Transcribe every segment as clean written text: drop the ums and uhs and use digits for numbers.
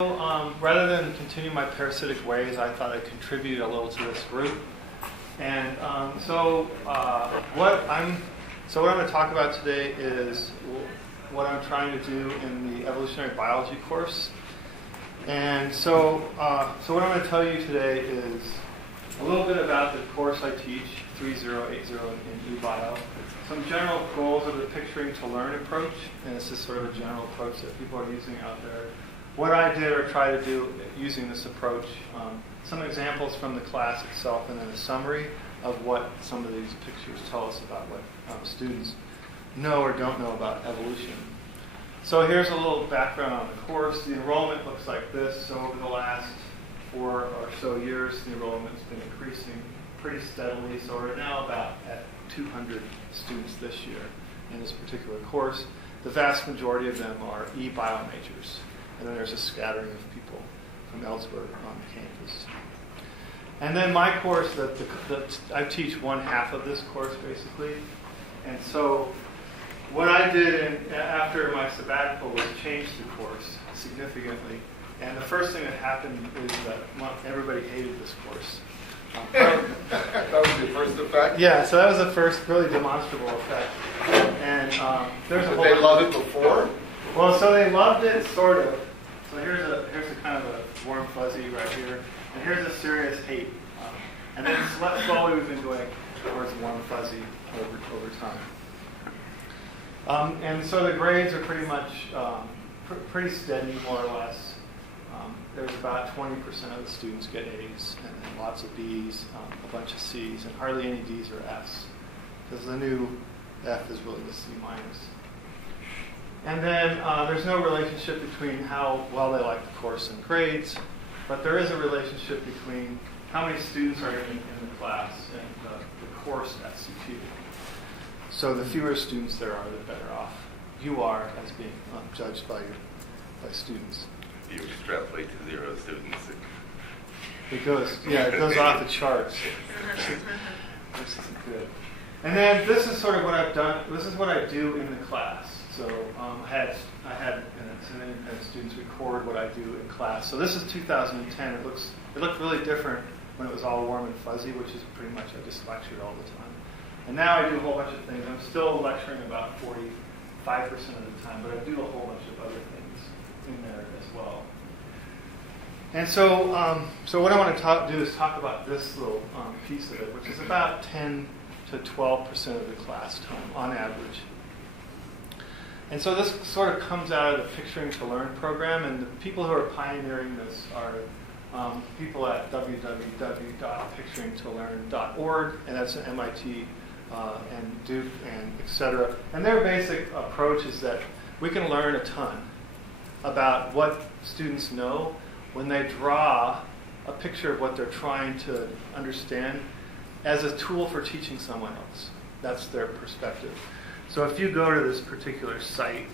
Rather than continue my parasitic ways, I thought I'd contribute a little to this group. And what I'm going to talk about today is what I'm trying to do in the evolutionary biology course. And so what I'm going to tell you today is a little bit about the course I teach, 3080 in eBio. Some general goals of the picturing to learn approach, and it's just sort of a general approach that people are using out there. What I did or try to do using this approach, some examples from the class itself, and then a summary of what some of these pictures tell us about what students know or don't know about evolution. So here's a little background on the course. The enrollment looks like this. So over the last 4 or so years, the enrollment's been increasing pretty steadily. So we're now about at 200 students this year in this particular course. The vast majority of them are eBio majors. And then there's a scattering of people from elsewhere on the campus. And then my course, I teach one half of this course basically. And so what I did after my sabbatical was change the course significantly. And the first thing that happened is that everybody hated this course. That was your first effect? Yeah, so that was the first really demonstrable effect. And there's a whole. Did they love it before? Well, so they loved it, sort of. So here's a kind of a warm fuzzy right here, and here's a serious hate. And then slowly we've been going towards warm fuzzy over time. And so the grades are pretty much pretty steady, more or less. There's about 20% of the students get A's, and then lots of B's, a bunch of C's, and hardly any D's or F's, because the new F is really the C minus. And then there's no relationship between how well they like the course and grades, but there is a relationship between how many students are in the class and the course at CT. So the fewer students there are, the better off you are as being judged by students. You extrapolate to 0 students. It goes off the charts. This isn't good. And then this is sort of what I've done. This is what I do in the class. So I had students record what I do in class. So this is 2010. It looked really different when it was all warm and fuzzy, which is pretty much I just lectured all the time. And now I do a whole bunch of things. I'm still lecturing about 45% of the time, but I do a whole bunch of other things in there as well. And so what I want to do is talk about this little piece of it, which is about 10 to 12% of the class time on average. And so this sort of comes out of the Picturing to Learn program, and the people who are pioneering this are people at www.picturingtolearn.org, and that's an MIT and Duke and et cetera. And their basic approach is that we can learn a ton about what students know when they draw a picture of what they're trying to understand as a tool for teaching someone else. That's their perspective. So if you go to this particular site,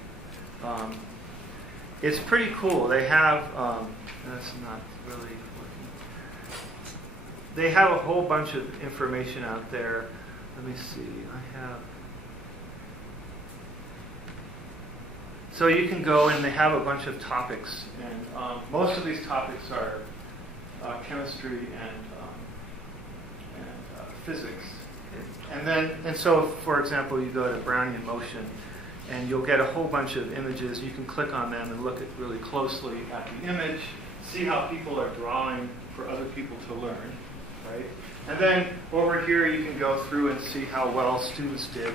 it's pretty cool. They have, that's not really working. They have a whole bunch of information out there. Let me see, so you can go and they have a bunch of topics, and most of these topics are chemistry and physics. And so, for example, you go to Brownian motion, and you'll get a whole bunch of images. You can click on them and look really closely at the image, see how people are drawing for other people to learn, right? And then over here, you can go through and see how well students did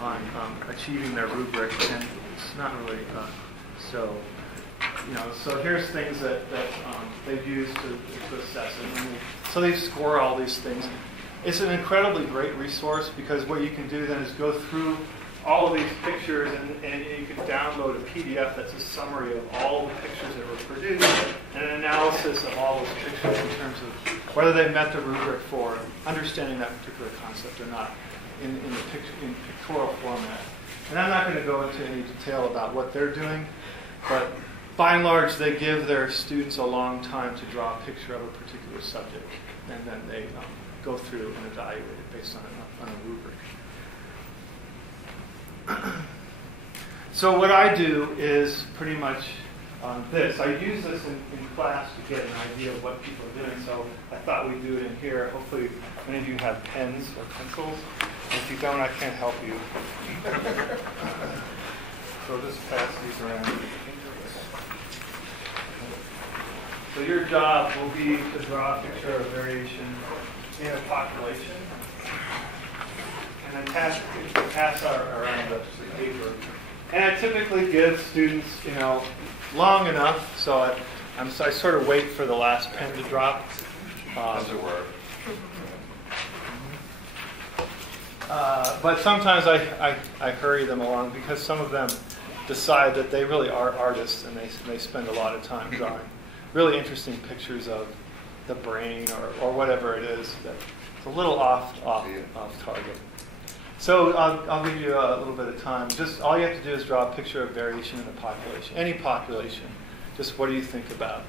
on achieving their rubric, and it's not really so here's things that they've used to assess it. And so they score all these things. It's an incredibly great resource because what you can do then is go through all of these pictures and you can download a PDF that's a summary of all the pictures that were produced and an analysis of all those pictures in terms of whether they met the rubric for understanding that particular concept or not in pictorial format. And I'm not going to go into any detail about what they're doing, but by and large they give their students a long time to draw a picture of a particular subject, and then they go through and evaluate it based on a rubric. So what I do is pretty much this. I use this in class to get an idea of what people are doing, so I thought we'd do it in here. Hopefully many of you have pens or pencils. If you don't, I can't help you. So just pass these around. So your job will be to draw a picture of variation in a population, and then pass around the paper. And I typically give students, long enough, so I sort of wait for the last pen to drop. As it were. But sometimes I hurry them along because some of them decide that they really are artists and they spend a lot of time drawing really interesting pictures of the brain or whatever it is that's a little off target. So I'll give you a little bit of time. Just all you have to do is draw a picture of variation in a population, any population. Just what do you think about?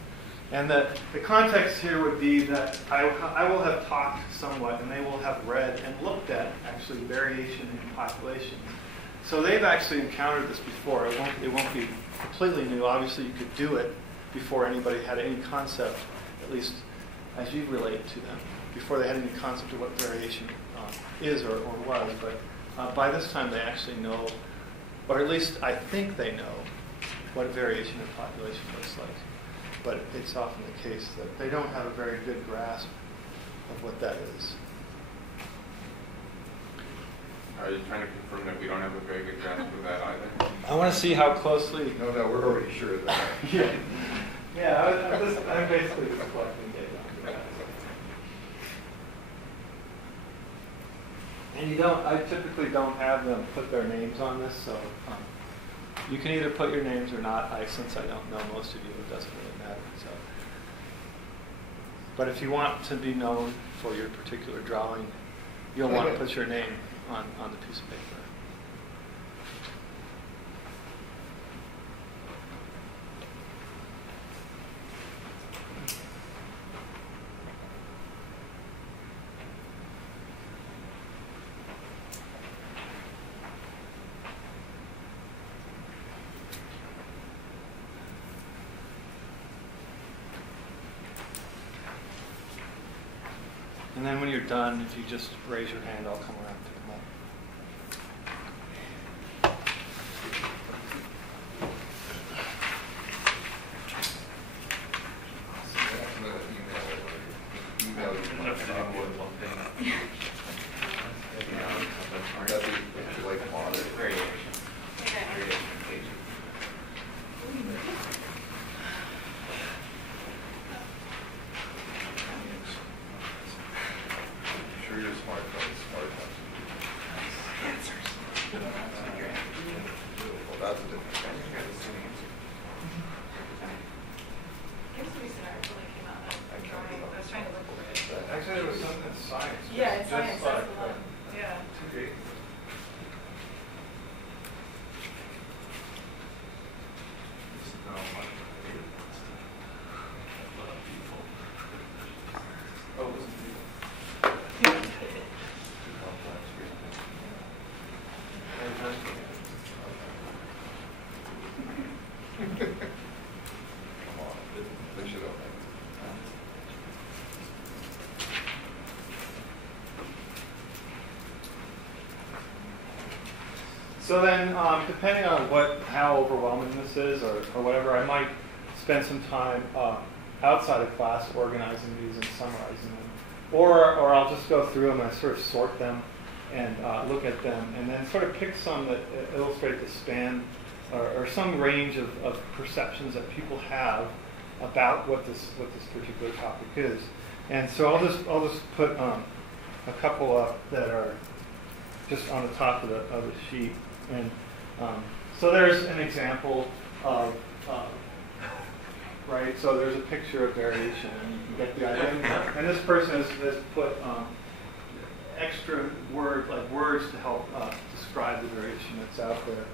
And the context here would be that I will have talked somewhat, and they will have read and looked at actually variation in populations. So they've actually encountered this before. It won't be completely new. Obviously, you could do it before anybody had any concept, at least as you relate to them, before they had any concept of what variation is or was. But by this time, they actually know, or at least I think they know, what variation in population looks like. But it's often the case that they don't have a very good grasp of what that is. Are you trying to confirm that we don't have a very good grasp of that either? I want to see how closely. No, we're already sure of that. I'm basically just collecting data. And I typically don't have them put their names on this, so you can either put your names or not. Since I don't know most of you, it doesn't really matter. So, but if you want to be known for your particular drawing, you'll want to put your name on the piece of paper. And then when you're done, if you just raise your hand, I'll come around and pick them up. Actually, there was something in science. Yeah, in science, that's the one. Yeah. Great. Oh, it wasn't Come on, they should have. So then, depending on how overwhelming this is or whatever, I might spend some time outside of class organizing these and summarizing them. Or I'll just go through them and sort of sort them and look at them and then sort of pick some that illustrate the span or some range of perceptions that people have about what this particular topic is. And so I'll just put a couple up that are just on the top of the sheet. And so there's an example of, right, so there's a picture of variation, and you can get the idea. And this person has put extra words to help describe the variation that's out there.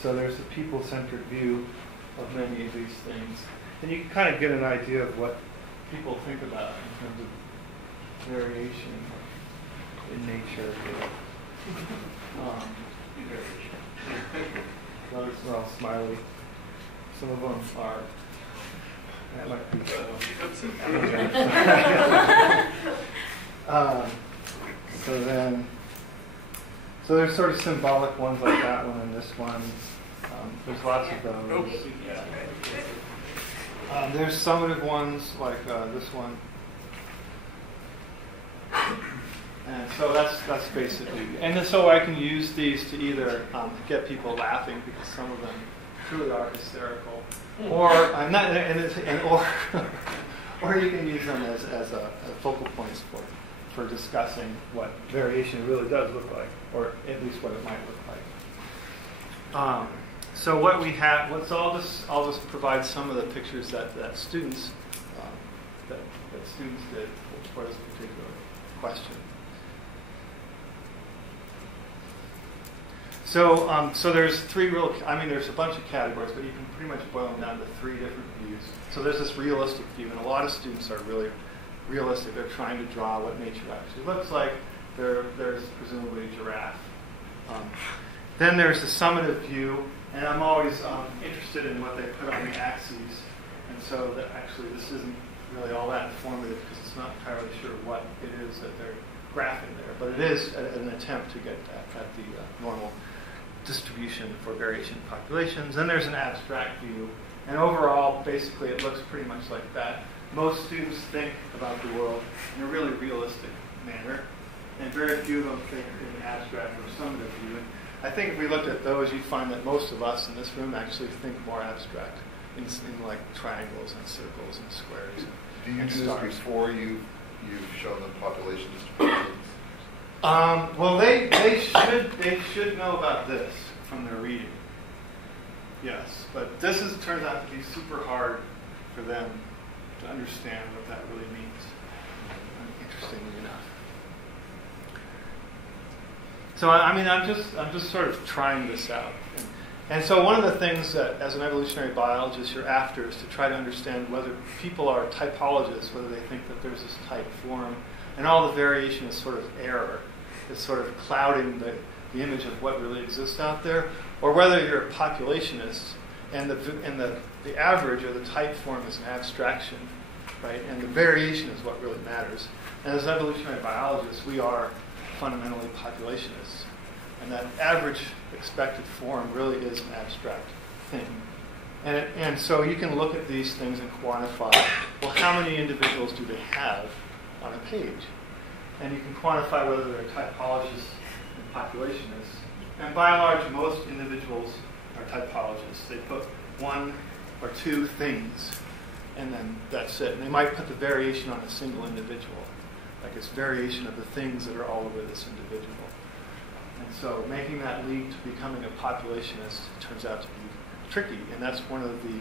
So there's a people-centered view of many of these things. And you can kind of get an idea of what people think about in terms of variation in nature. Those are all smiley. Some of them are. That might be. So there's sort of symbolic ones like that one and this one. There's lots of those. There's summative ones like this one. And so that's basically, and so I can use these to either get people laughing because some of them truly are hysterical, or or you can use them as a focal points for discussing what variation really does look like, or at least what it might look like. So what we have, I'll just provide some of the pictures that students that students did for this particular question. So there's there's a bunch of categories, but you can pretty much boil them down to 3 different views. So there's this realistic view, and a lot of students are really realistic. They're trying to draw what nature actually looks like. There's presumably a giraffe. Then there's the summative view, and I'm always interested in what they put on the axes. And so that actually this isn't really all that informative because it's not entirely sure what it is that they're graphing there. But it is an attempt to get at the normal distribution for variation in populations. Then there's an abstract view. And overall, basically, it looks pretty much like that. Most students think about the world in a really realistic manner, and very few of them think in an abstract or summative view. And I think if we looked at those, you'd find that most of us in this room actually think more abstract, in like triangles and circles and squares. Do you and do stars. this before you've shown them population distributions? Well, they should know about this from their reading. Yes, but this turns out to be super hard for them to understand what that really means. Interestingly enough. So I'm just sort of trying this out. And so one of the things that, as an evolutionary biologist, you're after is to try to understand whether people are typologists, whether they think that there's this type form, and all the variation is sort of error. It's sort of clouding the image of what really exists out there, or whether you're a populationist and the average or the type form is an abstraction, right? And the variation is what really matters. And as evolutionary biologists, we are fundamentally populationists. And that average expected form really is an abstract thing. And so you can look at these things and quantify, well, how many individuals do they have on a page? And you can quantify whether they're typologists and populationists. And by and large, most individuals are typologists. They put 1 or 2 things, and then that's it. And they might put the variation on a single individual, like it's variation of the things that are all over this individual. And so making that leap to becoming a populationist turns out to be tricky, and that's one of the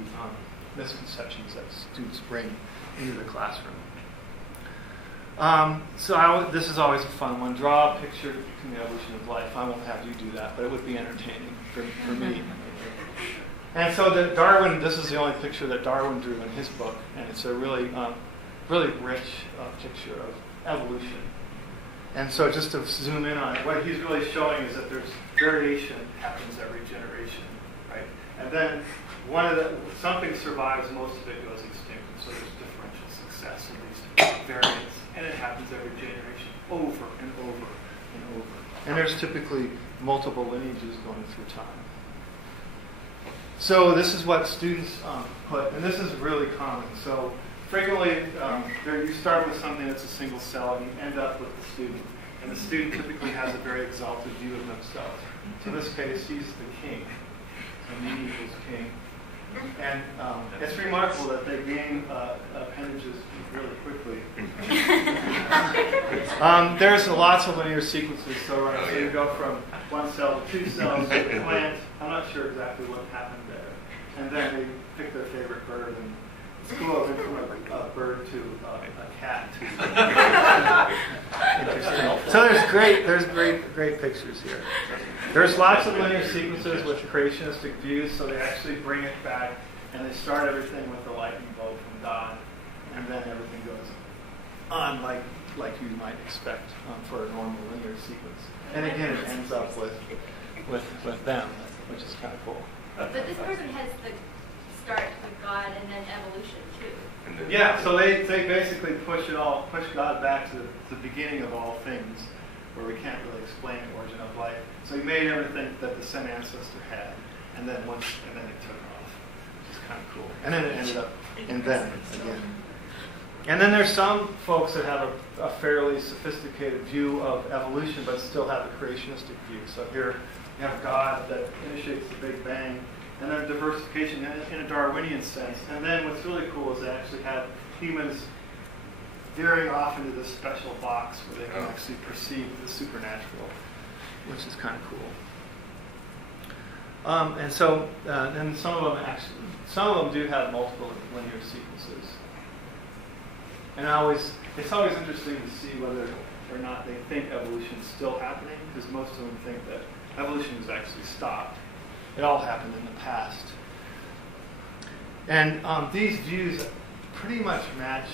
misconceptions that students bring into the classroom. This is always a fun one. Draw a picture from the evolution of life. I won't have you do that, but it would be entertaining for me. And so Darwin, this is the only picture that Darwin drew in his book, and it's a really rich picture of evolution. And so just to zoom in on it, what he's really showing is that there's variation happens every generation, right? And then something survives, most of it goes extinct. So there's differential success in these variants, and it happens every generation, over and over and over. And there's typically multiple lineages going through time. So this is what students put, and this is really common. So frequently, you start with something that's a single cell, and you end up with the student. And the student typically has a very exalted view of themselves. So in this case, he's the king. So me equals king. And it's remarkable that they gain appendages really quickly. There's lots of linear sequences. So you go from 1 cell to 2 cells, plant. I'm not sure exactly what happened there. And then they pick their favorite bird, and it's cool. It went from a bird to a cat. Interesting. So there's great pictures here. There's lots of linear sequences with creationistic views, so they actually bring it back, and they start everything with the lightning bolt from God, and then everything goes on like you might expect for a normal linear sequence. And again, it ends up with them, which is kind of cool. But this person has the start with God and then evolution too. And then- Yeah, so they basically push God back to the beginning of all things, where we can't really explain the origin of life. So he made everything that the sin ancestor had, and then it took off, which is kind of cool. And then it ended up in them again. And then there's some folks that have a fairly sophisticated view of evolution, but still have a creationistic view. So here you have God that initiates the Big Bang, and then diversification in a Darwinian sense. And then what's really cool is they actually have humans veering off into this special box where they can actually perceive the supernatural, which is kind of cool. And so, and some of them do have multiple linear sequences. And it's always interesting to see whether or not they think evolution is still happening, because most of them think that evolution has actually stopped. It all happened in the past. And these views pretty much match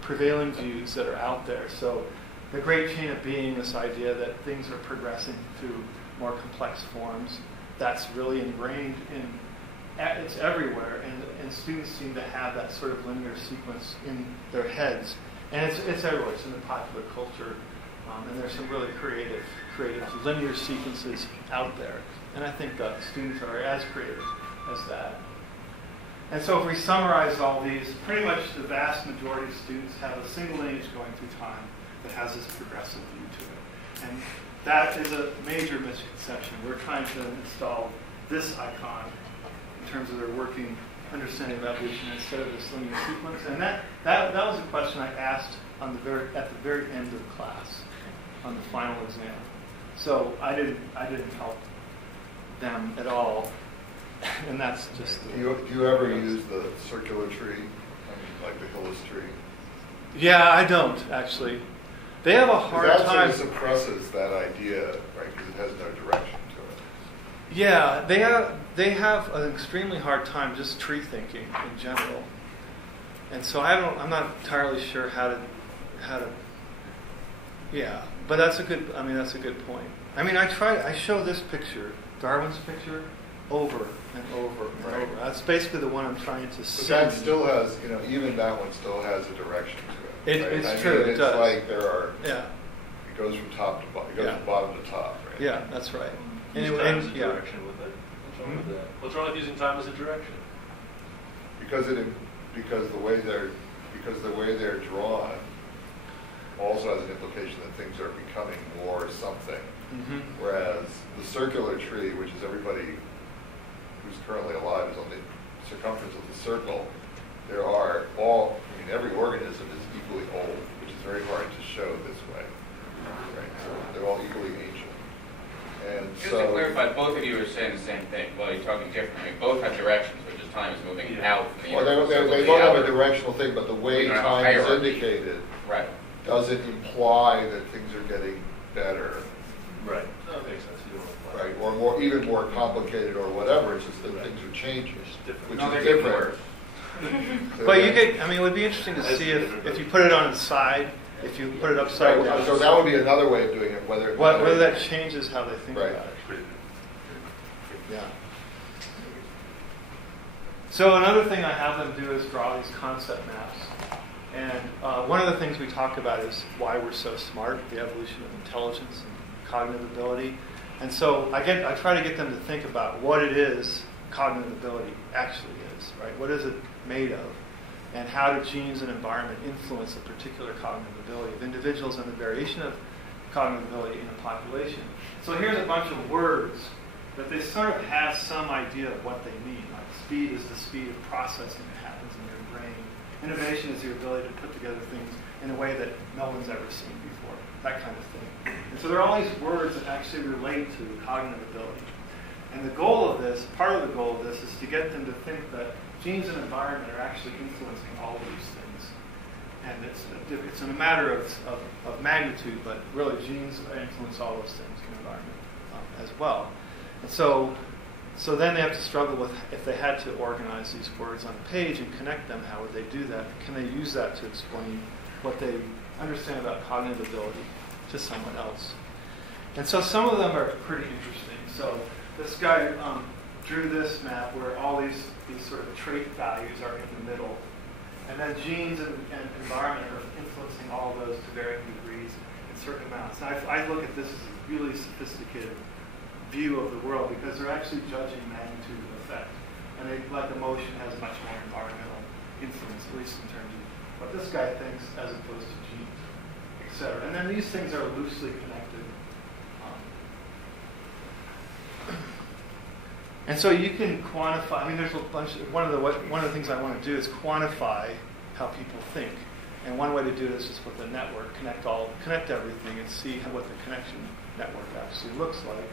prevailing views that are out there. So the great chain of being, this idea that things are progressing through more complex forms, that's really ingrained it's everywhere, and students seem to have that sort of linear sequence in their heads. And it's everywhere. It's in the popular culture, and there's some really creative linear sequences out there. And I think that students are as creative as that. And so if we summarize all these, pretty much the vast majority of students have a single lineage going through time that has this progressive view to it. And that is a major misconception. We're trying to install this icon in terms of their working understanding of evolution instead of this linear sequence. And that was a question I asked at the very end of class on the final exam. So I didn't help them at all. And that's just... Do you ever use the circular tree, like the Hillis tree? Yeah, I don't, actually. They have a hard time... That sort of suppresses that idea, right, because it has no direction to it. Yeah, they have an extremely hard time just tree thinking in general. And so I'm not entirely sure how to... Yeah, but that's a good point. I mean, I show this picture, Darwin's picture, over and over and Right. over. That's basically the one I'm trying to But send. that still has, even that one still has a direction to it. Right? It's true, it it's does. like there are, Yeah, it goes from top to bottom, it goes Yeah. from bottom to top, right? yeah, that's right. Use Anyway, time as a yeah. direction with it. What's wrong with that? What's wrong with using time as a direction? Because the way they're drawn also has an implication that things are becoming more something. Mm-hmm. Whereas the circular tree, which is everybody who's currently alive is on the circumference of the circle, every organism is equally old, which is very hard to show this way. Right? So they're all equally ancient. And Just so, to clarify, both of you are saying the same thing. Well, you're talking differently. Both have directions, which is time is moving out from the well, earth. they both have a directional thing, but the way We don't have a time is hierarchy. indicated Right. doesn't imply that things are getting better. Right. That makes sense. You don't apply. Right, or even more complicated or whatever, it's just that things are changing, It's just different. which No, is they're getting different. worse. But it would be interesting to see if you put it on its side, if you put it upside down, So that would be another way of doing it, whether whether that changes how they think Right. about it. Yeah. So another thing I have them do is draw these concept maps. And one of the things we talk about is why we're so smart, the evolution of intelligence and cognitive ability. And so I try to get them to think about what it is cognitive ability actually is, right? What is it made of? And how do genes and environment influence a particular cognitive ability of individuals and the variation of cognitive ability in a population? So here's a bunch of words that they sort of have some idea of what they mean. Like speed is the speed of processing that happens in your brain. Innovation is your ability to put together things in a way that no one's ever seen before, that kind of thing. And so there are all these words that actually relate to cognitive ability. And the goal of this, part of the goal of this, is to get them to think that genes and environment are actually influencing all of these things. And it's in a matter of magnitude, but really genes influence all those things in environment as well. And so then they have to struggle with, if they had to organize these words on a page and connect them, how would they do that? Can they use that to explain what they understand about cognitive ability to someone else? And so some of them are pretty interesting. So this guy drew this map where all these these sort of trait values are in the middle. And then genes and environment are influencing all of those to varying degrees in certain amounts. And I look at this as a really sophisticated view of the world because they're actually judging magnitude of effect. And they, like emotion, has much more environmental influence, at least in terms of what this guy thinks as opposed to genes, etc. And then these things are loosely connected. And so you can quantify. I mean, there's a bunch. One of the things I want to do is quantify how people think. And one way to do this is with the network, connect everything, and see what the connection network actually looks like.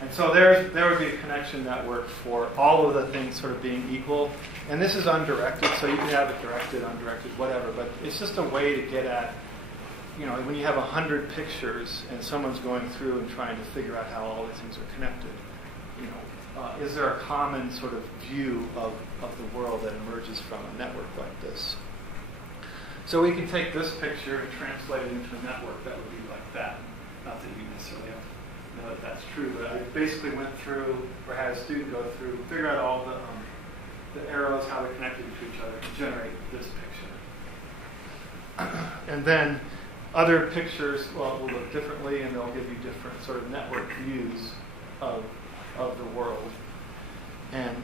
And so there would be a connection network for all of the things sort of being equal. And this is undirected, so you can have it directed, undirected, whatever. But it's just a way to get at, when you have 100 pictures and someone's going through and trying to figure out how all these things are connected, is there a common sort of view of the world that emerges from a network like this? So we can take this picture and translate it into a network that would be like that. Not that you necessarily have to know that that's true, but I basically went through, or had a student go through, figure out all the arrows, how they're connected to each other, to generate this picture. And then other pictures will look differently, and they'll give you different sort of network views of the world. And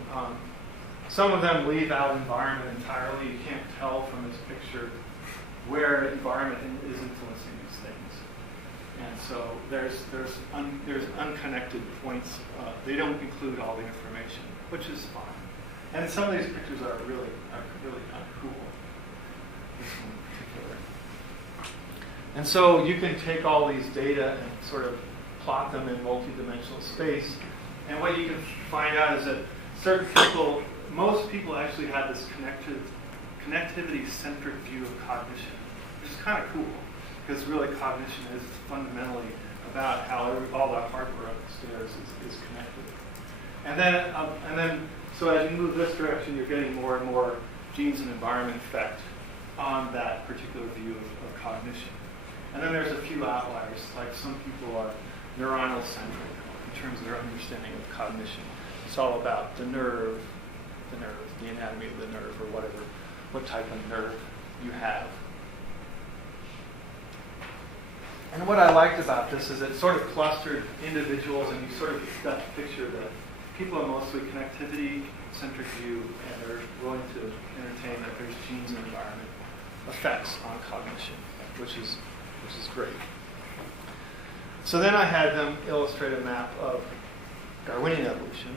some of them leave out environment entirely. You can't tell from this picture where environment is influencing these things. And so there's unconnected points. They don't include all the information, which is fine. And some of these pictures are really kind of cool. This one in particular. And so you can take all these data and sort of plot them in multidimensional space. And what you can find out is that most people actually have this connectivity-centric view of cognition, which is kind of cool, because really cognition is fundamentally about how all the hardware upstairs is connected. And then, so as you move this direction, you're getting more and more genes and environment effect on that particular view of cognition. And then there's a few outliers, like some people are neuronal-centric in terms of their understanding of cognition. It's all about the nerve, the anatomy of the nerve, or whatever, what type of nerve you have. And what I liked about this is it sort of clustered individuals, and you sort of got the picture that people are mostly connectivity-centric view, and they're willing to entertain that there's genes and environment effects on cognition, which is great. So then I had them illustrate a map of Darwinian evolution.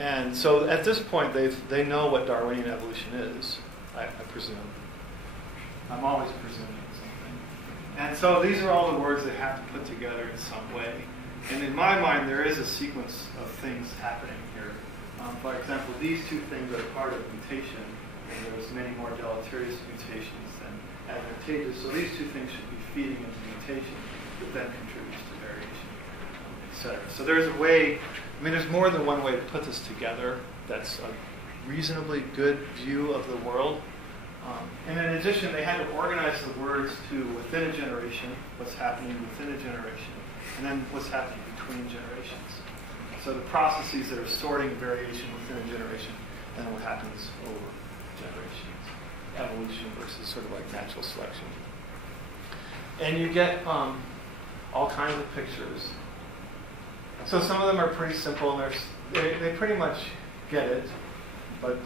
And so at this point, they know what Darwinian evolution is, I presume. I'm always presuming something. And so these are all the words they have to put together in some way. And in my mind, there is a sequence of things happening here. For example, these two things are part of mutation, and there's many more deleterious mutations than advantageous. So these two things should be feeding into mutation that then contributes to variation, etc. So there's a way, there's more than one way to put this together that's a reasonably good view of the world. And in addition, they had to organize the words to within a generation, what's happening within a generation, and then what's happening between generations. So the processes that are sorting variation within a generation, and then what happens over generations. Evolution versus sort of like natural selection. And you get all kinds of pictures. So some of them are pretty simple, and they pretty much get it, but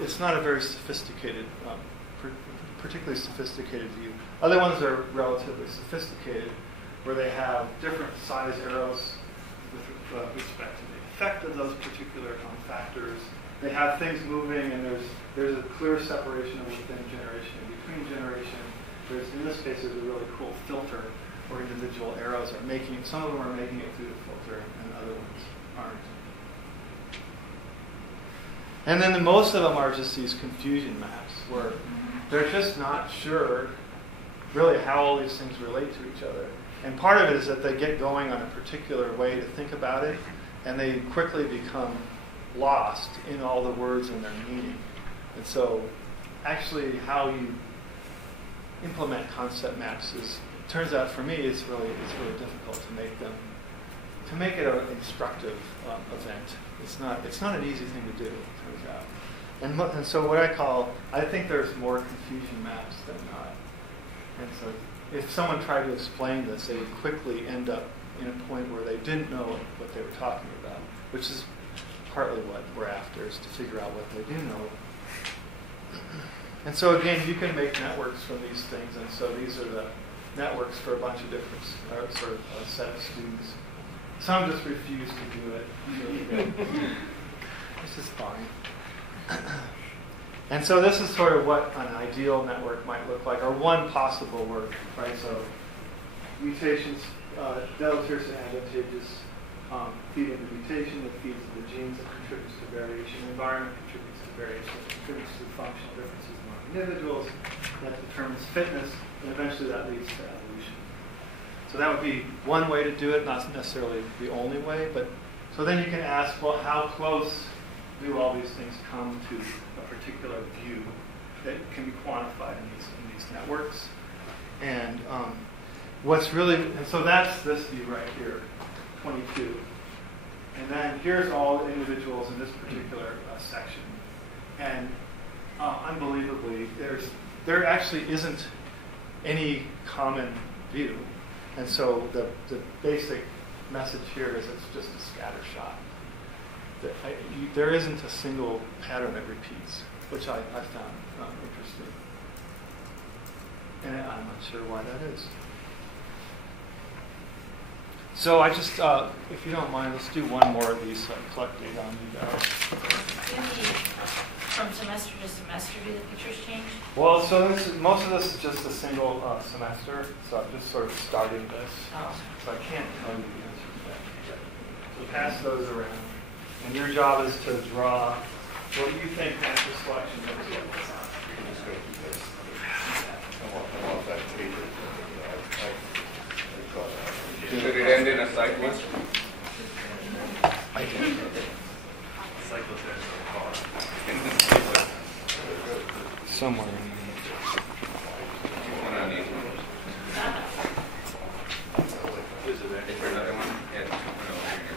it's not a very sophisticated, particularly sophisticated view. Other ones are relatively sophisticated, where they have different size arrows with respect to the effect of those particular factors. They have things moving, and there's a clear separation within generation and between generation. In this case, there's a really cool filter where individual arrows are making it. Some of them are making it through the filter, and other ones aren't. And then most of them are just these confusion maps, where they're just not sure really how all these things relate to each other. And part of it is that they get going on a particular way to think about it, and they quickly become lost in all the words and their meaning. And so actually how you implement concept maps turns out for me it's really difficult to make it an instructive event. It's not an easy thing to do, it turns out. And so I think there's more confusion maps than not. And so if someone tried to explain this, they would quickly end up in a point where they didn't know what they were talking about, which is partly what we're after, is to figure out what they do know. And so again, you can make networks from these things, and so these are the networks for a bunch of different sort of set of students. Some just refuse to do it. This is fine. And so this is sort of what an ideal network might look like, or one possible work, right? So mutations, deleterious and advantageous feed into mutation that feeds into genes that contributes to variation. Environment contributes to variation, that contributes to functional differences among individuals, that determines fitness, and eventually that leads to evolution. So that would be one way to do it, not necessarily the only way, but so then you can ask, well, how close do all these things come to a particular view that can be quantified in these networks? And so that's this view right here, 22. And then here's all the individuals in this particular section. And unbelievably, there actually isn't any common view. And so the basic message here is it's just a scatter shot. There isn't a single pattern that repeats, which I found interesting. And I'm not sure why that is. So I just, if you don't mind, let's do one more of these collect data on you guys. From semester to semester, do the pictures change? Well, so most of this is just a single semester, so I'm just sort of starting this. Oh. So I can't tell you the answer to that yet. So pass those around. And your job is to draw what you think natural selection looks like. Let's go through this. I want that table. Should it end in a cyclist? I did. Cyclists are car. Somewhere in here. One on each one. Is it there? Is there another one? Yeah, there's one over here.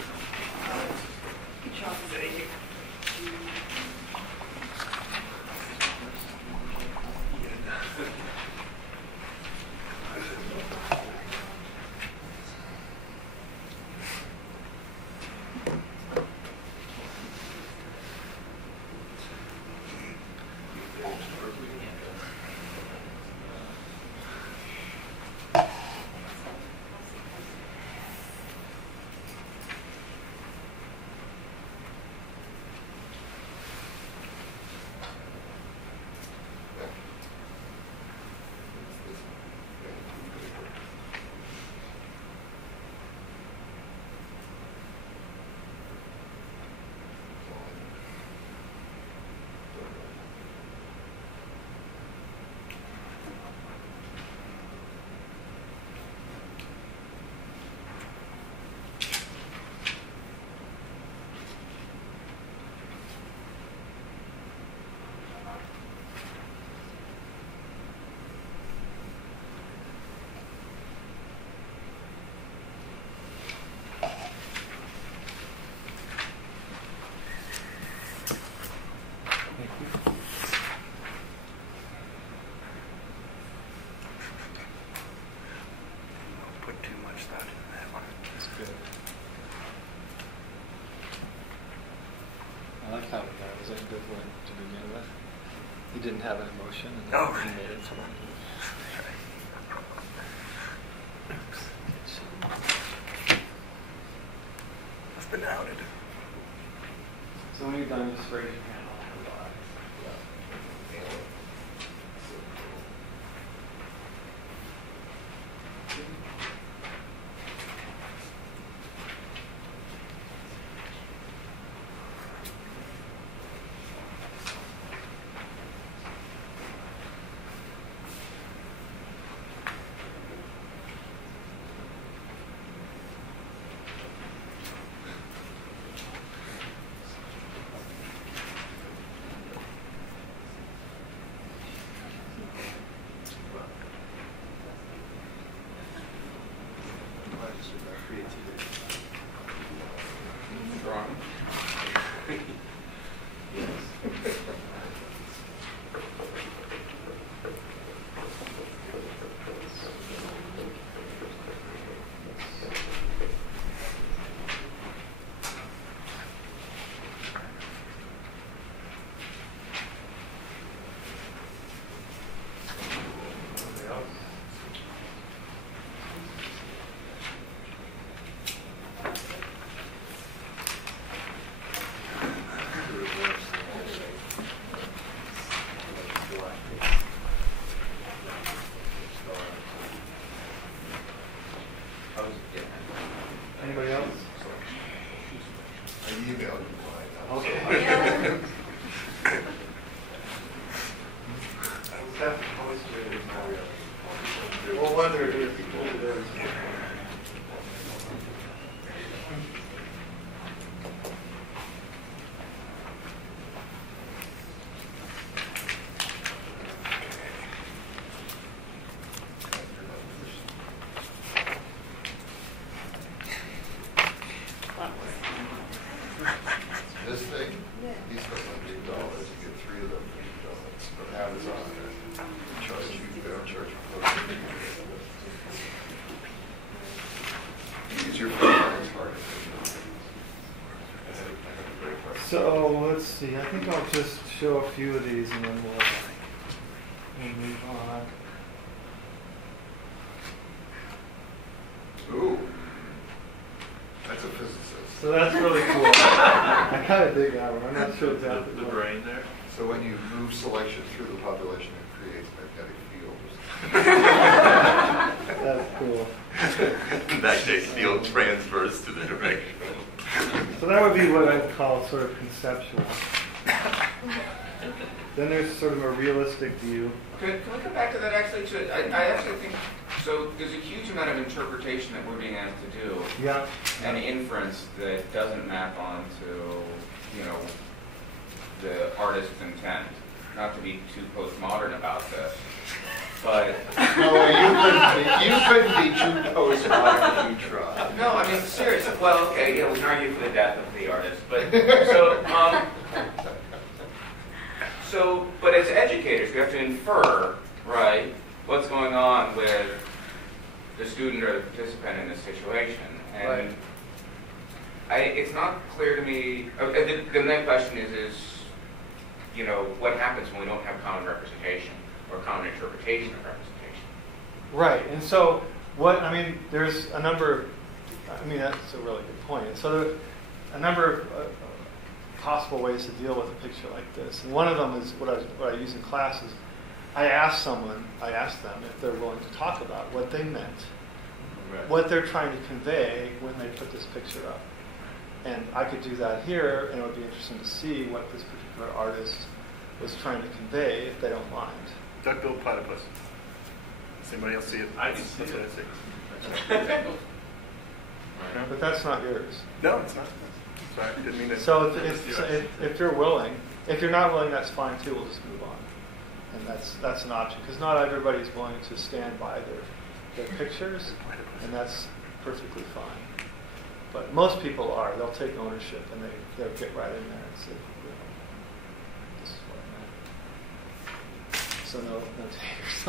I like how the guy was ambivalent to begin with. He didn't have an emotion, and then he made it to one. I've been outed. So when you're done, just raise your hand. have this on there. They don't charge you for postage. It's your favorite part. So let's see. I think I'll just show a few of these and then we'll move on. Ooh, that's a physicist. So that's really cool. I kind of dig that one. I'm not sure exactly. The what. brain there. So when you move selection through the population, it creates magnetic fields. That's cool. Magnetic field transfers to the direction. So that would be what I'd call sort of conceptual. Then there's sort of a realistic view. Can we come back to that actually? I actually think, so there's a huge amount of interpretation that we're being asked to do. Yeah. And inference that doesn't map onto, the artist's intent. Not to be too postmodern about this, but No, you couldn't be too postmodern if you tried. no, I mean seriously. Well, okay, we can argue for the death of the artist, but but as educators, we have to infer, right, what's going on with the student or the participant in this situation, and it's not clear to me. The next question is, what happens when we don't have common representation or common interpretation of representation? Right. And so there's a number of, that's a really good point. And so there are a number of possible ways to deal with a picture like this. And one of them is what I use in class is I ask them if they're willing to talk about what they meant, what they're trying to convey when they put this picture up. And I could do that here, and it would be interesting to see what this particular artist was trying to convey, if they don't mind. Duck-billed platypus. Does anybody else see it? I can see That's it. what I see. But that's not yours. No, it's not. Sorry, I didn't mean to. So if you're willing, if you're not willing, that's fine too. We'll just move on, and that's an option because not everybody's willing to stand by their pictures, and that's perfectly fine. But most people are. They'll take ownership and they'll get right in there and say, this is what I meant. So no takers.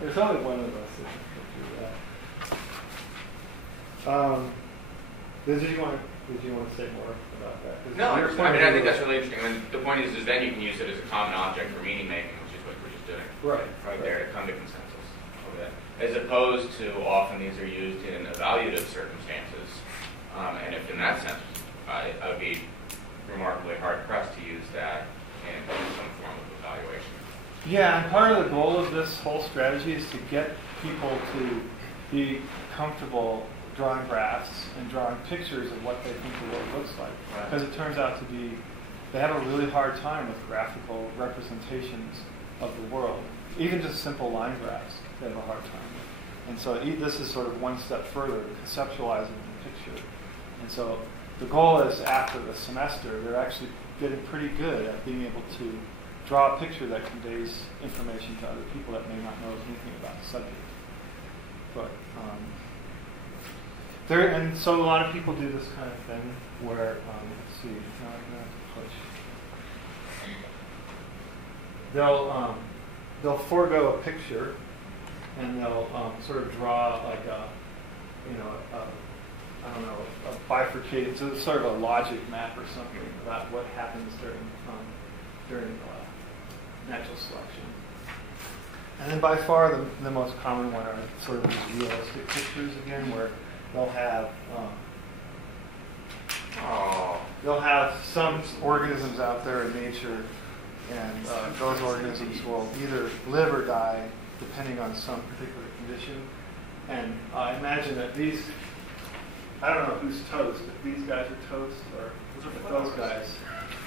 There's only one of us that can do that. Did you want to say more about that? No, I think that's really interesting. And the point is then you can use it as a common object for meaning making, which is what we're just doing. Right there to come to consensus. As opposed to often these are used in evaluative circumstances. And if in that sense, I would be remarkably hard-pressed to use that in some form of evaluation. Yeah, and part of the goal of this whole strategy is to get people to be comfortable drawing graphs and drawing pictures of what they think the world looks like. Because it turns out to be, they have a really hard time with graphical representations of the world. Even just simple line graphs, they have a hard time with. And so this is sort of one step further, conceptualizing the picture. And so the goal is after the semester, they're actually getting pretty good at being able to draw a picture that conveys information to other people that may not know anything about the subject. But and so a lot of people do this kind of thing where, let's see, now I'm going to push. They'll forego a picture and they'll sort of draw like a bifurcated, so it's sort of a logic map or something about what happens during natural selection. And then by far the most common one are sort of these realistic pictures again, where they'll have some organisms out there in nature, and those organisms will either live or die depending on some particular condition. And I imagine that I don't know who's toast, if these guys are toast or if those guys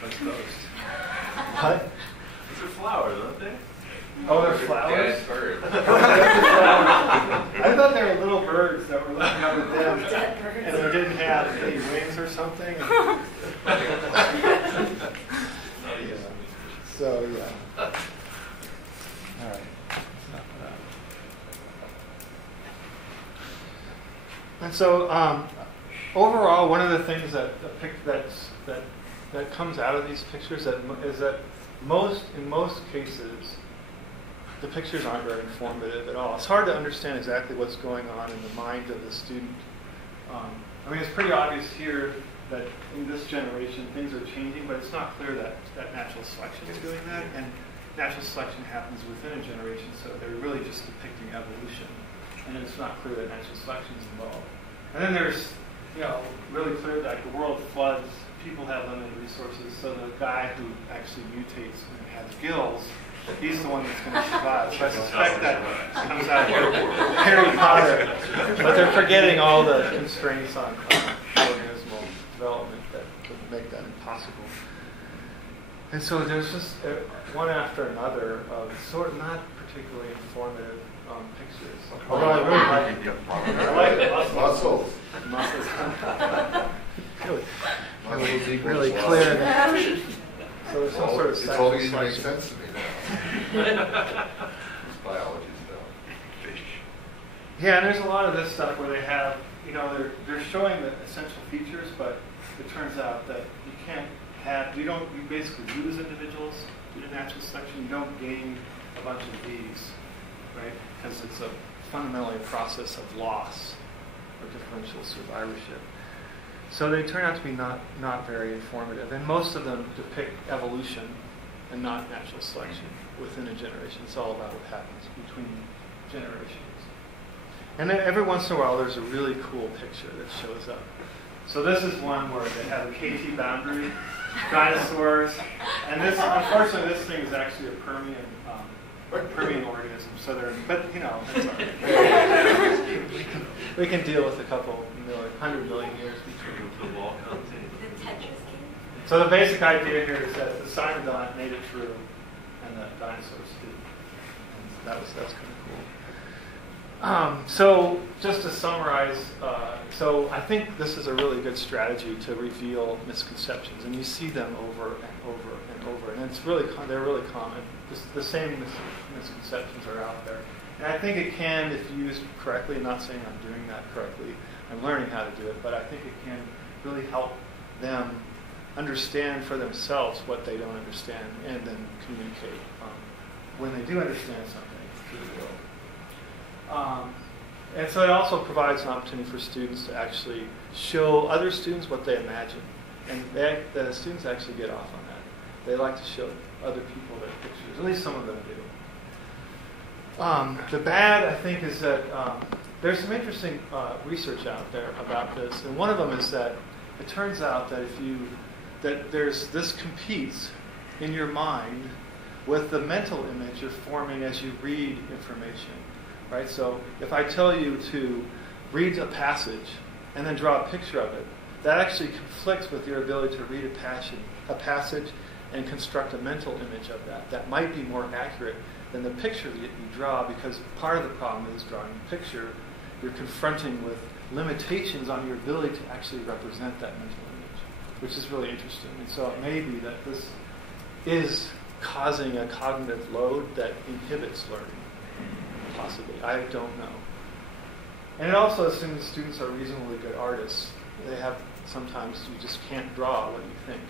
are toast. What? These are flowers, aren't they? Oh, they're flowers? Dead bird. I thought they were little birds that were looking up at them Dead birds. and they didn't have any wings or something. So, yeah. All right. And so, overall, one of the things that comes out of these pictures is that in most cases, the pictures aren't very informative at all. It's hard to understand exactly what's going on in the mind of the student. I mean, it's pretty obvious here that in this generation things are changing, but it's not clear that natural selection is doing that, and natural selection happens within a generation, so they're really just depicting evolution, and it's not clear that natural selection is involved. And then there's, really clear that the world floods, people have limited resources, so the guy who actually mutates and has gills, he's the one that's going to survive. So I suspect that comes out of Harry Potter, but they're forgetting all the constraints on organismal development that would make that impossible. And so there's just one after another of sort of not particularly informative pictures. Although I really like Muscles. really clear. So there's some sort of It's all sexual easy to make selection. sense to me now. It's biology stuff. Yeah, and there's a lot of this stuff where they have, they're showing the essential features, but it turns out that you basically lose individuals due to natural selection. You don't gain a bunch of these, right? Because it's fundamentally a process of loss or differential survivorship. So they turn out to be not very informative, and most of them depict evolution and not natural selection within a generation. It's all about what happens between generations. And then every once in a while, there's a really cool picture that shows up. So this is one where they have a KT boundary, dinosaurs, and this, unfortunately, this thing is actually a Permian organism. So but that's all right. we can deal with a couple 100 million years between. The wall comes in. The Tetris game? So the basic idea here is that the Cynodont made it through, and the dinosaurs did. And that's kind of cool. So just to summarize, so I think this is a really good strategy to reveal misconceptions, and you see them over and over and over, and they're really common. The same misconceptions are out there, and I think it can, if used correctly. I'm not saying I'm doing that correctly. I'm learning how to do it, but I think it can really help them understand for themselves what they don't understand, and then communicate when they do understand something to the world. And so it also provides an opportunity for students to actually show other students what they imagine. And the students actually get off on that. They like to show other people their pictures. At least some of them do. The bad, I think, is that there's some interesting research out there about this. And one of them is that it turns out that this competes in your mind with the mental image you're forming as you read information. Right? So if I tell you to read a passage and then draw a picture of it, that actually conflicts with your ability to read a passage and construct a mental image of that. That might be more accurate than the picture that you draw, because part of the problem is drawing a picture. You're confronting with limitations on your ability to actually represent that mental image, which is really interesting. And so it may be that this is causing a cognitive load that inhibits learning. Possibly. I don't know. And it also assumes students are reasonably good artists. Sometimes you just can't draw what you think.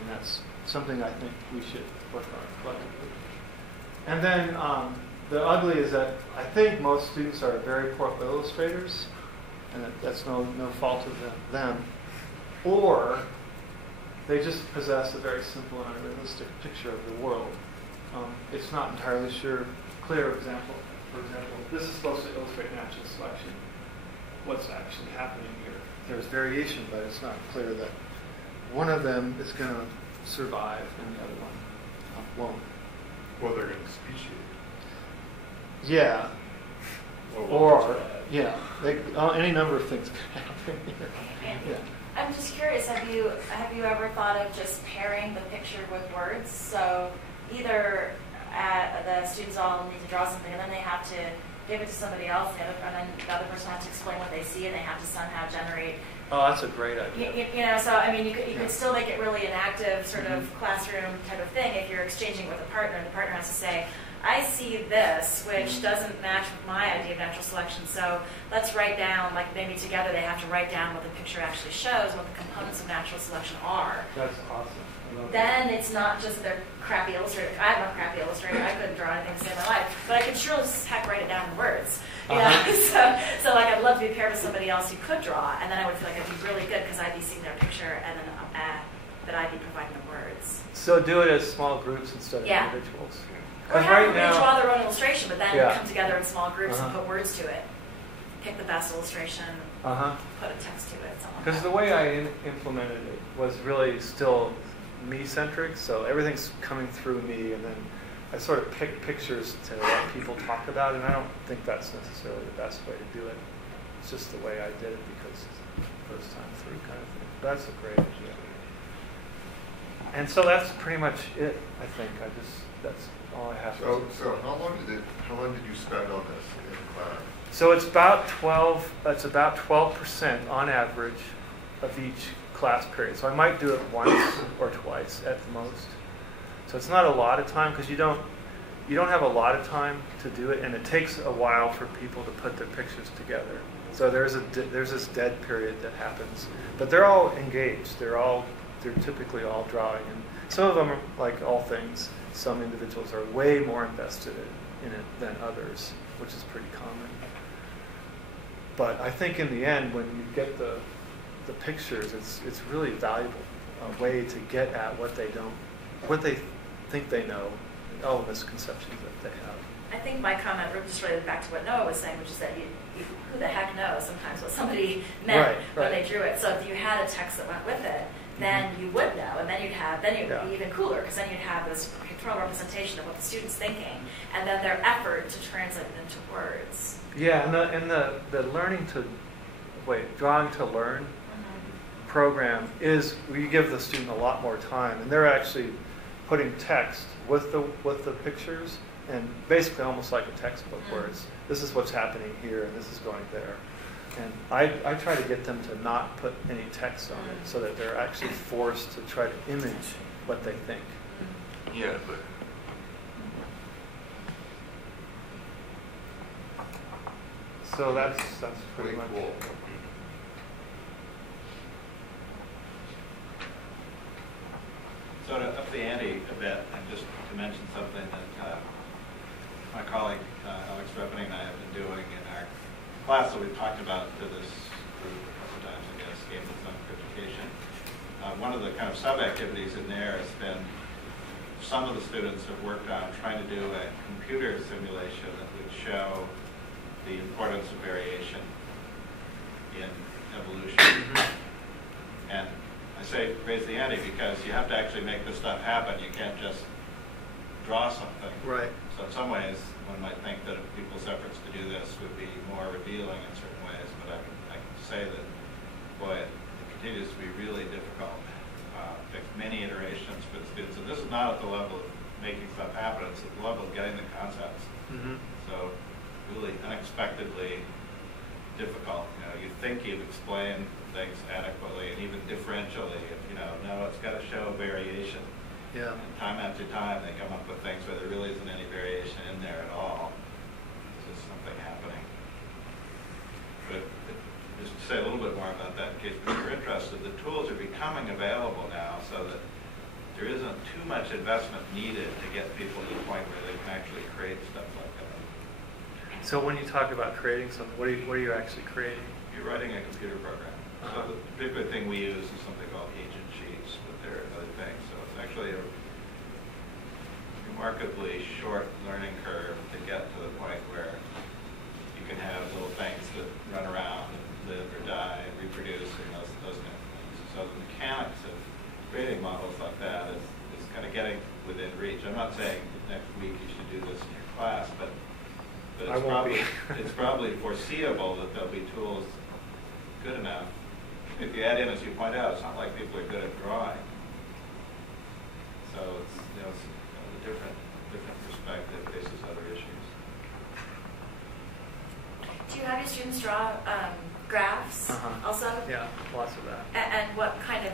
And that's something I think we should work on collectively. And then the ugly is that I think most students are very poor illustrators, and that's no fault of them. Or they just possess a very simple and unrealistic picture of the world. It's not entirely clear example. For example, this is supposed to illustrate natural selection. What's actually happening here? There's variation, but it's not clear that one of them is going to survive and the other one won't. Well, they're going to speciate. Yeah. Or any number of things can happen here. Yeah. I'm just curious, have you ever thought of just pairing the picture with words? So either the students all need to draw something, and then they have to give it to somebody else, and then the other person has to explain what they see, and they have to somehow generate. Oh, that's a great idea. So I mean, you could still make it really an active sort of classroom type of thing if you're exchanging with a partner, and the partner has to say, I see see this, which doesn't match with my idea of natural selection. So let's write down, like maybe together they have to write down what the picture actually shows, what the components of natural selection are. That's awesome. I love Then it's not just they're crappy illustrators. I'm a crappy illustrator. I couldn't draw anything to save my life. But I could sure as heck write it down in words. You know? So like I'd love to be paired with somebody else who could draw, and then I would feel like I'd be really good because I'd be seeing their picture, and then that I'd be providing the words. So do it as small groups instead of individuals. Or Because have right everybody now, draw their own illustration, but then Yeah. come together in small groups and Uh-huh. put words to it. Pick the best illustration, put a text to it, something like because that. the way I implemented it was really still me-centric, so everything's coming through me, and then I sort of pick pictures to let people talk about, and I don't think that's necessarily the best way to do it. It's just the way I did it because it's the first time through kind of thing. That's a great idea. And so that's pretty much it, I think. That's all I have to say. So how long did you spend on this in class? So it's about 12% on average of each class period. So I might do it once or twice at the most. So it's not a lot of time because you don't have a lot of time to do it, and it takes a while for people to put their pictures together. So there's this dead period that happens, but they're all engaged. They're typically all drawing, and some of them are like all things. Some individuals are way more invested in it than others, which is pretty common. But I think in the end, when you get the pictures, it's really valuable way to get at what they think they know, and all the misconceptions that they have. I think my comment just related back to what Noah was saying, which is that who the heck knows sometimes what somebody meant when they drew it. So if you had a text that went with it, then you would know, and then it would be even cooler, because then you'd have this pictorial representation of what the student's thinking, and then their effort to translate it into words. Yeah, and the drawing to learn program is we give the student a lot more time, and they're actually putting text with the pictures, and basically almost like a textbook, where this is what's happening here and this is going there. And I try to get them to not put any text on it, so that they're actually forced to try to image what they think. Yeah, but So that's pretty much. Cool. So to up the ante a bit, and just to mention something that my colleague Alex Reppany and I have been doing in our class that we've talked about to this group a couple of times, I guess, Game of Science Education. One of the kind of sub-activities in there has been some of the students have worked on trying to do a computer simulation that would show the importance of variation in evolution. And I say raise the ante because you have to actually make this stuff happen. You can't just draw something. Right. So in some ways, one might think that people's efforts to do this would be more revealing in certain ways, but I can say that, boy, it continues to be really difficult. It takes many iterations for the students. And this is not at the level of making stuff happen, it's at the level of getting the concepts. So really unexpectedly difficult. You know, you think you've explained things adequately and even differentially, no, it's got to show variation. Yeah. And time after time, they come up with things where there really isn't any variation in there at all. There's just something happening. But just to say a little bit more about that, in case you're interested, the tools are becoming available now so that there isn't too much investment needed to get people to the point where they can actually create stuff like that. So when you talk about creating something, what are you actually creating? You're writing a computer program. So the particular thing we use is something called agent sheets, but there are other things. So it's actually a remarkably short learning curve to get to the point where you can have little things that run around and live or die and reproduce and those kind of things. So the mechanics of creating models like that is kind of getting within reach. I'm not saying next week you should do this in your class, but it's probably foreseeable that there'll be tools good enough. If you add in, as you point out, it's not like people are good at drawing. So it's a different perspective faces other issues. Do you have your students draw graphs also? Yeah, lots of that. And what kind of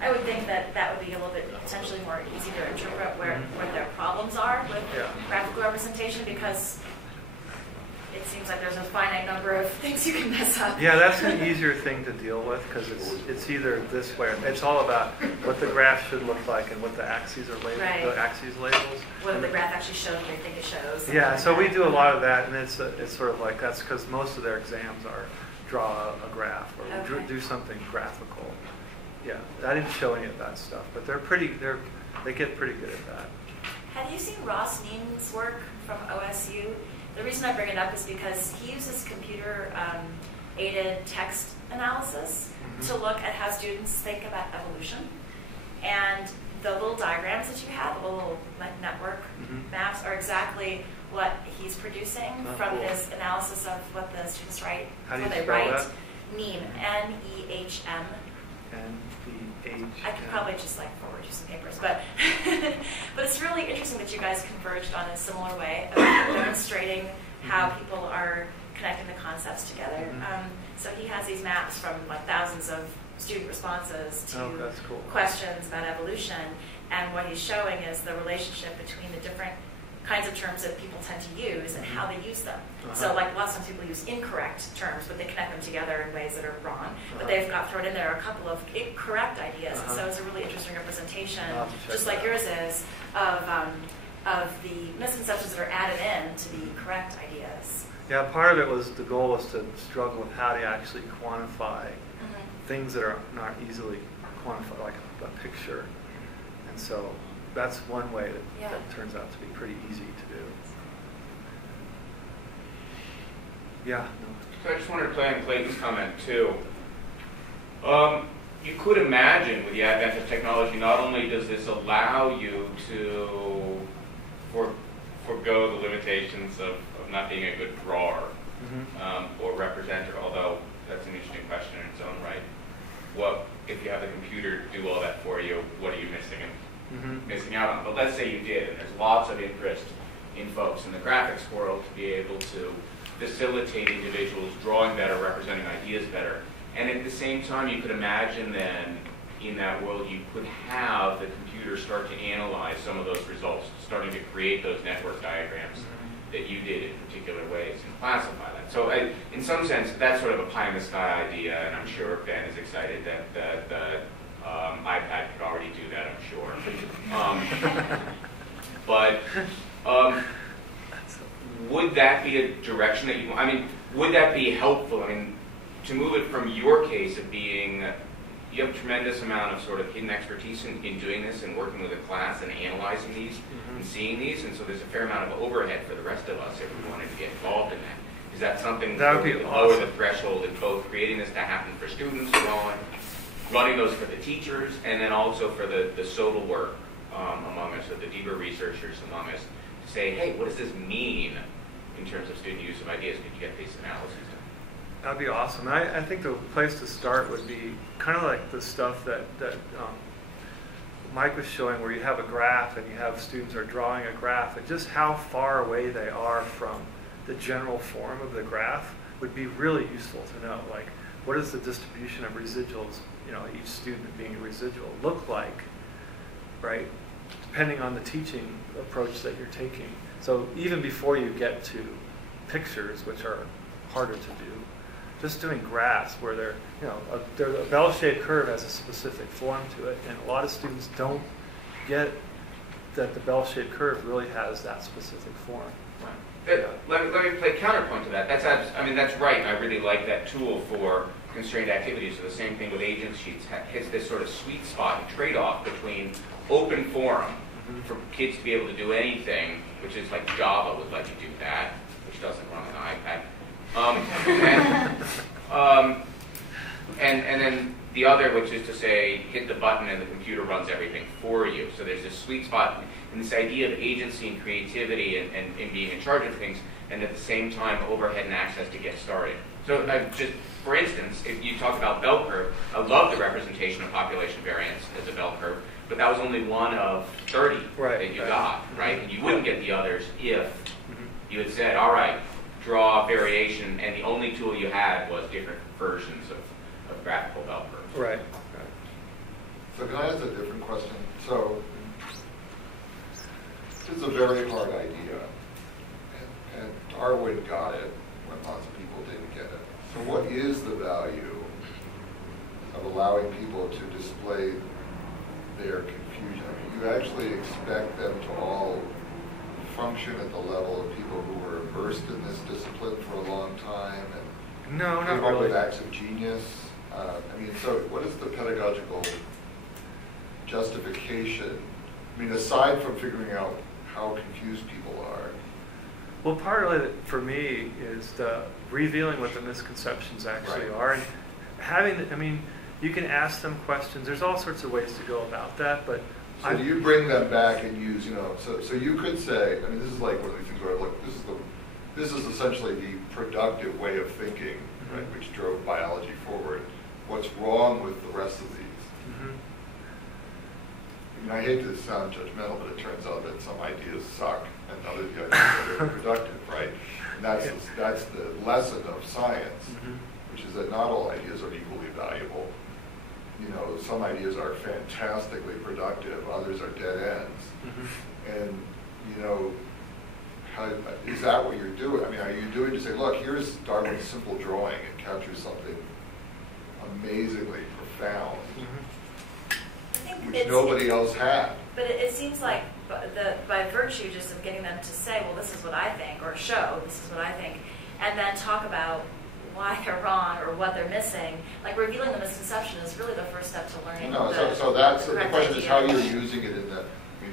I would think that that would be a little bit potentially more easy to interpret where their problems are with graphical representation, because it seems like there's a finite number of things you can mess up. Yeah, that's an easier thing to deal with because it's either this way or it's all about what the graph should look like and what the axes are labeled, the axes labels. Whether the graph actually shows what they think it shows. Yeah, so we do a lot of that, and it's sort of like that's because most of their exams are draw a graph or do something graphical. Yeah, I didn't show any of that stuff, but they get pretty good at that. Have you seen Ross Neen's work from OSU? The reason I bring it up is because he uses computer-aided text analysis to look at how students think about evolution. And the little diagrams that you have, the little network maps, are exactly what he's producing from his analysis of what the students write. How do you they spell write that? Nehm, N-E-H-M. N-E-H-M. I could probably just forward you some papers, but but it's really interesting that you guys converged on a similar way of demonstrating how people are connecting the concepts together. So he has these maps from thousands of student responses to questions about evolution, and what he's showing is the relationship between the different kinds of terms that people tend to use and how they use them. So lots of times people use incorrect terms, but they connect them together in ways that are wrong. But they've got thrown in there a couple of correct ideas. And so it's a really interesting representation, just like yours is, of the misconceptions that are added in to the correct ideas. Yeah, part of it was the goal was to struggle with how to actually quantify things that are not easily quantified, like a picture. And so that's one way that turns out to be pretty easy to do. Yeah. No. So I just wanted to play on Clayton's comment too. You could imagine with the advent of technology, not only does this allow you to forego the limitations of not being a good drawer or representer, although that's an interesting question in its own right. What if you have the computer do all that for you? What are you missing out on? But let's say you did, and there's lots of interest in folks in the graphics world to be able to facilitate individuals drawing better, representing ideas better. And at the same time, you could imagine then, in that world, you could have the computer start to analyze some of those results, starting to create those network diagrams that you did in particular ways and classify that. So in some sense, that's sort of a pie-in-the-sky idea, and I'm sure Ben is excited that the iPad could already do that, I'm sure. But would that be a direction that you, would that be helpful? To move it from your case of being, you have a tremendous amount of sort of hidden expertise in doing this and working with a class and analyzing these and seeing these, and so there's a fair amount of overhead for the rest of us if we wanted to get involved in that. Is that something that would be could awesome. Lower the threshold in both creating this to happen for students running those for the teachers, and then also for the SODL work among us, or the deeper researchers among us, to say, hey, what does this mean in terms of student use of ideas? Could you get these analyses done? That'd be awesome. I think the place to start would be kind of like the stuff that Mike was showing, where you have a graph and you have students are drawing a graph, and just how far away they are from the general form of the graph would be really useful to know. Like, what does the distribution of residuals, each student being a residual, look like, right? Depending on the teaching approach that you're taking. So even before you get to pictures, which are harder to do, just doing graphs where a bell-shaped curve has a specific form to it, and a lot of students don't get that the bell-shaped curve really has that specific form. Right. Let me play counterpoint to that. That's right. I really like that tool for constrained activities. So the same thing with agent sheets hits this sort of sweet spot and trade-off between open forum for kids to be able to do anything, which is like Java would let you do that, which doesn't run on an iPad. And then the other, which is to say, hit the button and the computer runs everything for you. So there's this sweet spot in this idea of agency and creativity and being in charge of things, and at the same time, overhead and access to get started. So just, for instance, if you talk about bell curve, I love the representation of population variance as a bell curve, but that was only one of 30 that you got, right? And you wouldn't get the others if you had said, all right, draw variation, and the only tool you had was different versions of graphical bell curves. Right. So can I ask a different question? So this is a very hard idea, and Darwin got it when lots of people didn't get it. So what is the value of allowing people to display their confusion? I mean, you actually expect them to all function at the level of people who were immersed in this discipline for a long time and No, came not up really. with acts of genius? I mean, so what is the pedagogical justification? I mean, aside from figuring out how confused people are. Well, part of it for me is the revealing what the misconceptions actually Right. are, and having. I mean, you can ask them questions. There's all sorts of ways to go about that, but So do you bring them back and use, so you could say, I mean, this is like one of these things where, look, this is essentially the productive way of thinking, right, which drove biology forward. What's wrong with the rest of these? Mhm. I mean, I hate to sound judgmental, but it turns out that some ideas suck and other ideas are very productive, right? And that's the lesson of science, Mhm. which is that not all ideas are equally valuable. Some ideas are fantastically productive, others are dead ends. Mhm. And, is that what you're doing? I mean, are you doing to say, look, here's Darwin's simple drawing, it captures something amazingly profound, I think which it's, nobody else had. But it seems like by virtue just of getting them to say, well, this is what I think, or show, this is what I think, and then talk about why they're wrong or what they're missing, like revealing the misconception is really the first step to learning. No, so that's the correct question is idea. how you're using it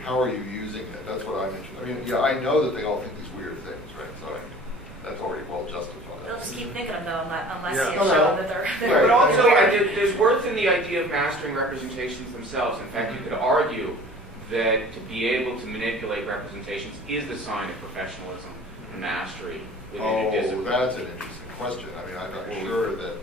how are you using it? That's what I mentioned. I mean, yeah, I know that they all think these weird things, right? So that's already well justified. They'll just keep thinking them though, unless Yeah. you No, show no. them that they're. Right. But also, there's worth in the idea of mastering representations themselves. In fact, you could argue that to be able to manipulate representations is the sign of professionalism and mastery within a discipline. That's an interesting question. I mean, I'm not sure that.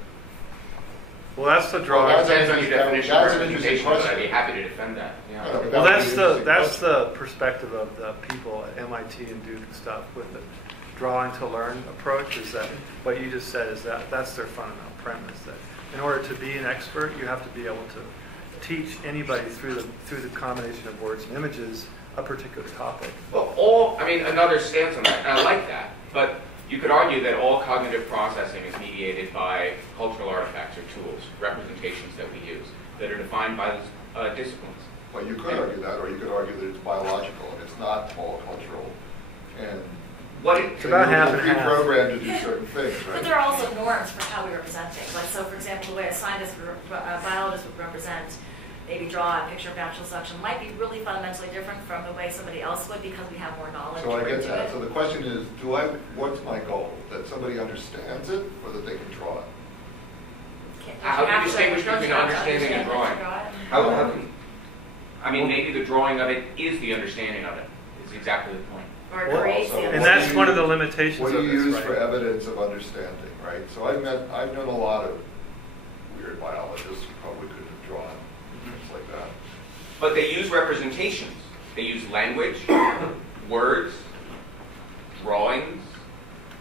Well, that's the drawing. Well, Depends on your definition of that's an interesting representation, but I'd question. be happy to defend that. Yeah. That Well, would that's be an the interesting question. perspective of the people at MIT and Duke and stuff with the drawing to learn approach. Is that what you just said? Is that's their fundamental premise that in order to be an expert, you have to be able to teach anybody through the combination of words and images a particular topic. Well, another stance on that, and I like that, but you could argue that all cognitive processing is mediated by cultural artifacts or tools, representations that we use, that are defined by disciplines. Well, you could argue that, or you could argue that it's biological and it's not all cultural. And It's about half and half. Pre-programmed to do certain things, right? But there are also norms for how we represent things. Like, so for example, the way a scientist, a biologist would represent, maybe draw a picture of natural selection might be really fundamentally different from the way somebody else would because we have more knowledge. So I to bring get to that. it. So the question is, what's my goal? That somebody understands it or that they can draw it? How do you distinguish between understanding and drawing? How can, maybe the drawing of it is the understanding of it. It's exactly the point. Or Well, creates also, the And what that's do you- one of the limitations What do of you this, use right? for evidence of understanding, right? So I've known a lot of weird biologists who probably couldn't have drawn things like that. But they use representations. They use language, words, drawings,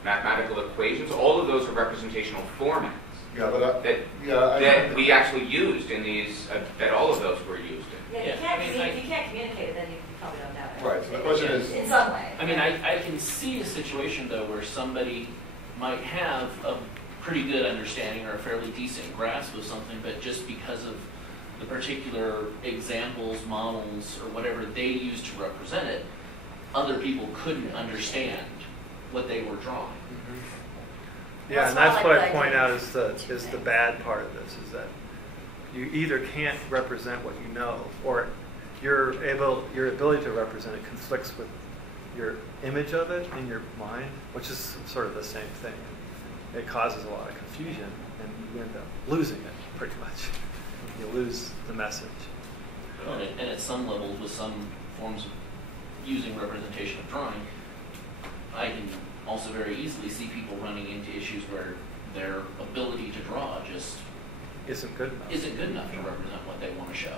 mathematical equations. All of those are representational formats Yeah, but that we actually used in these, that all of those were used in. Yeah, Yeah, if you can't communicate it, then you probably don't know it. Right, so the question is- In some way. I mean, I can see a situation, though, where somebody might have a pretty good understanding or a fairly decent grasp of something, but just because of the particular examples, models, or whatever they use to represent it, other people couldn't understand what they were drawing. Yeah, and That's that's not what like I the point out idea. is the bad part of this is that you either can't represent what you know, or your ability to represent it conflicts with your image of it in your mind, which is sort of the same thing. It causes a lot of confusion, and you end up losing it pretty much. You lose the message. And at some levels, with some forms of using representation of drawing, I can also very easily see people running into issues where their ability to draw just Isn't good enough. isn't good enough to represent what they want to show.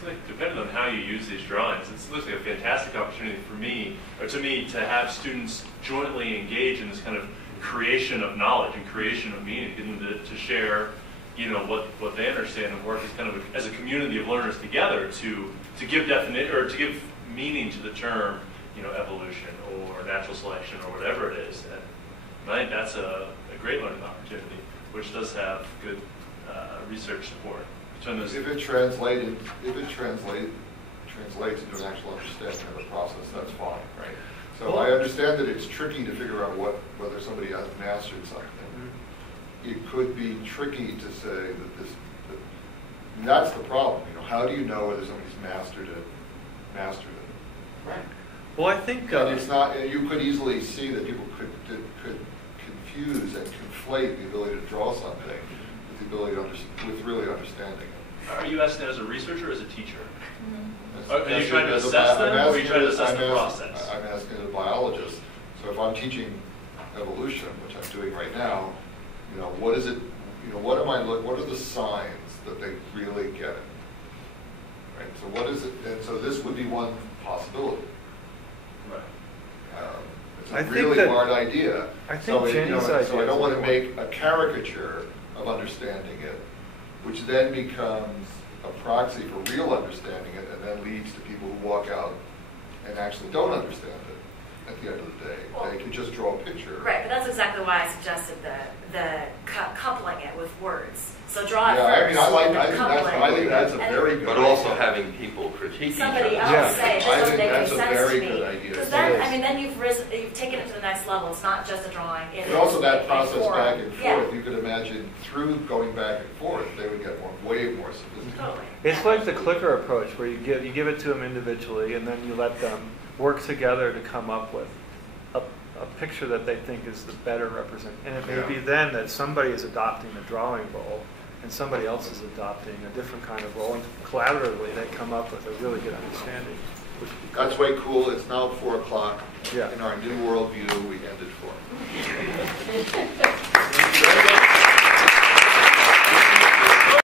So depending on how you use these drawings, it looks like a fantastic opportunity for me, or to me, to have students jointly engage in this kind of creation of knowledge and creation of meaning, getting to share what they understand and work as kind of as a community of learners together to give definition or to give meaning to the term, evolution or natural selection or whatever it is. And I think that's a great learning opportunity, which does have good research support. If it translates into an actual understanding of the process, that's fine, right? So I understand that it's tricky to figure out whether somebody has mastered something. It could be tricky to say that that's the problem. How do you know whether somebody's mastered it? Right. Well, I think and it's not. You could easily see that people could confuse and conflate the ability to draw something with the ability with really understanding it. Are you asking as a researcher or as a teacher? Mm-hmm. Are you trying to assess them, or are you trying to assess the process? I'm asking a biologist. So if I'm teaching evolution, which I'm doing right now, what is it? What are the signs that they really get it? Right. So what is it? And so this would be one possibility. Right. It's a really hard idea. I think Jenny's idea. So I don't want to make a caricature of understanding it, which then becomes a proxy for real understanding it, and then leads to people who walk out and actually don't understand it at the end of the day. They can just draw a picture. Right, but that's exactly why I suggested the coupling it with words. So draw it first. I think that's a very good But idea. also having people critique somebody each other. else say, this doesn't make any sense to me. That's a very good idea. Because then, you've taken it to the next level. It's not just a drawing. But also that process back and forth, you could imagine through going back and forth, they would get way more sophisticated. Totally. It's like the clicker approach, where you give it to them individually, and then you let them work together to come up with a picture that they think is the better represent. And it may be then that somebody is adopting the drawing role, and somebody else is adopting a different kind of role, and collaboratively they come up with a really good understanding. That's way cool. It's now 4 o'clock. Yeah. In our new worldview, we ended 4.